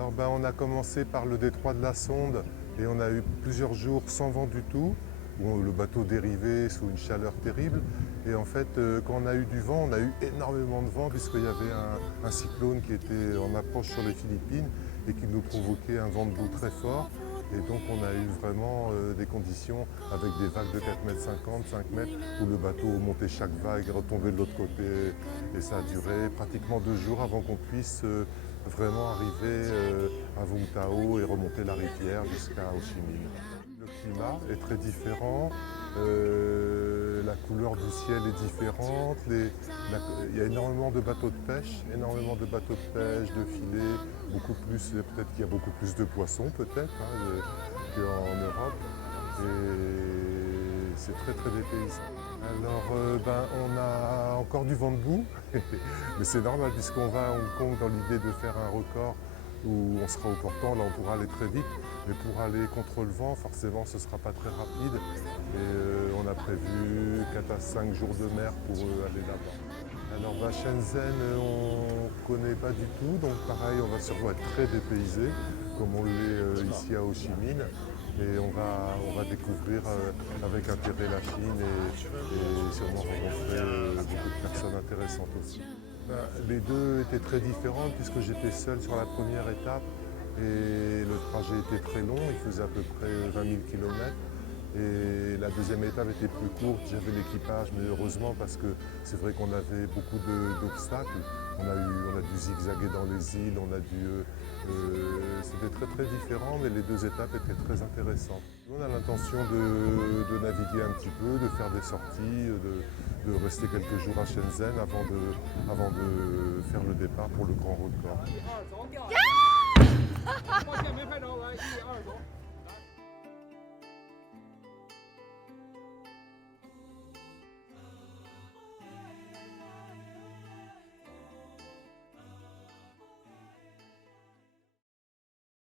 Alors on a commencé par le détroit de la Sonde et on a eu plusieurs jours sans vent du tout, où le bateau dérivait sous une chaleur terrible. Et en fait, quand on a eu du vent, on a eu énormément de vent puisqu'il y avait un cyclone qui était en approche sur les Philippines et qui nous provoquait un vent de boue très fort. Et donc on a eu vraiment des conditions avec des vagues de 4,50 m, 5 mètres, où le bateau montait chaque vague et retombait de l'autre côté. Et ça a duré pratiquement 2 jours avant qu'on puisse vraiment arriver à Vung Tau et remonter la rivière jusqu'à Ho Chi Minh. Le climat est très différent, la couleur du ciel est différente, il y a énormément de bateaux de pêche, de filets, beaucoup plus, peut-être qu'il y a beaucoup plus de poissons peut-être qu'en Europe. Et c'est très très dépaysant. Alors on a encore du vent de boue, mais c'est normal puisqu'on va à Hong Kong dans l'idée de faire un record où on sera au portant, là on pourra aller très vite, mais pour aller contre le vent, forcément ce ne sera pas très rapide. Et on a prévu 4 à 5 jours de mer pour aller là-bas. Alors Shenzhen, on ne connaît pas du tout, donc pareil, on va sûrement être très dépaysé, comme on l'est ici à Ho Chi Minh. Et on va découvrir avec intérêt la Chine et sûrement rencontrer beaucoup de personnes intéressantes aussi. Les deux étaient très différents puisque j'étais seul sur la première étape et le trajet était très long, il faisait à peu près 20 000 km. Et la deuxième étape était plus courte, j'avais l'équipage, mais heureusement parce que c'est vrai qu'on avait beaucoup d'obstacles. On a dû zigzaguer dans les îles, c'était très très différent, mais les deux étapes étaient très intéressantes. On a l'intention de naviguer un petit peu, de faire des sorties, de rester quelques jours à Shenzhen avant de faire le départ pour le grand record.